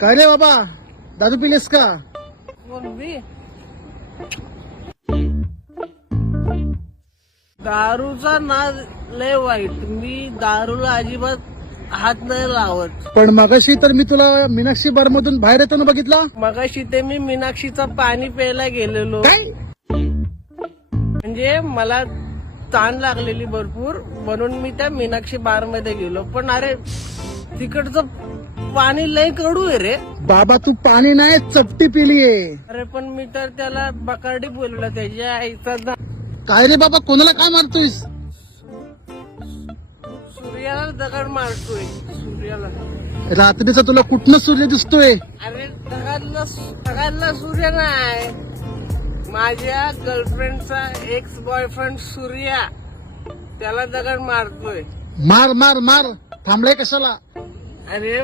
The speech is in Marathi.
काय रे बाबा, दारू पिलेस का? दारूचा नाद लय वाईट. मी दारूला अजिबात हात नाही लावत. पण मगाशी तर मी तुला मीनाक्षी बार मधून बाहेर येताना बघितला. मगाशी ते मी मीनाक्षीचं पाणी प्यायला गेलेलो. काय? म्हणजे मला ताण लागलेली भरपूर, म्हणून मी त्या मीनाक्षी बार मध्ये गेलो. पण अरे तिकडचं पाणी लय कडू आहे रे. बाबा तू पाणी नाही चपटी पिलीये. अरे पण मी तर त्याला बकार्डी बोलवलं. त्याच्या आईचा काय रे बाबा, कोणाला काय मारतोयस? सूर्याला दगड मारतोय. सूर्याला. रात्रीचा तुला कुठनं सूर्य दिसतोय? अरे ढगातला सूर्य नाही, माझ्या गर्लफ्रेंडचा एक्स बॉयफ्रेंड सूर्या, त्याला दगड मारतोय. मार मार मार, थांबलाय कशाला? अरे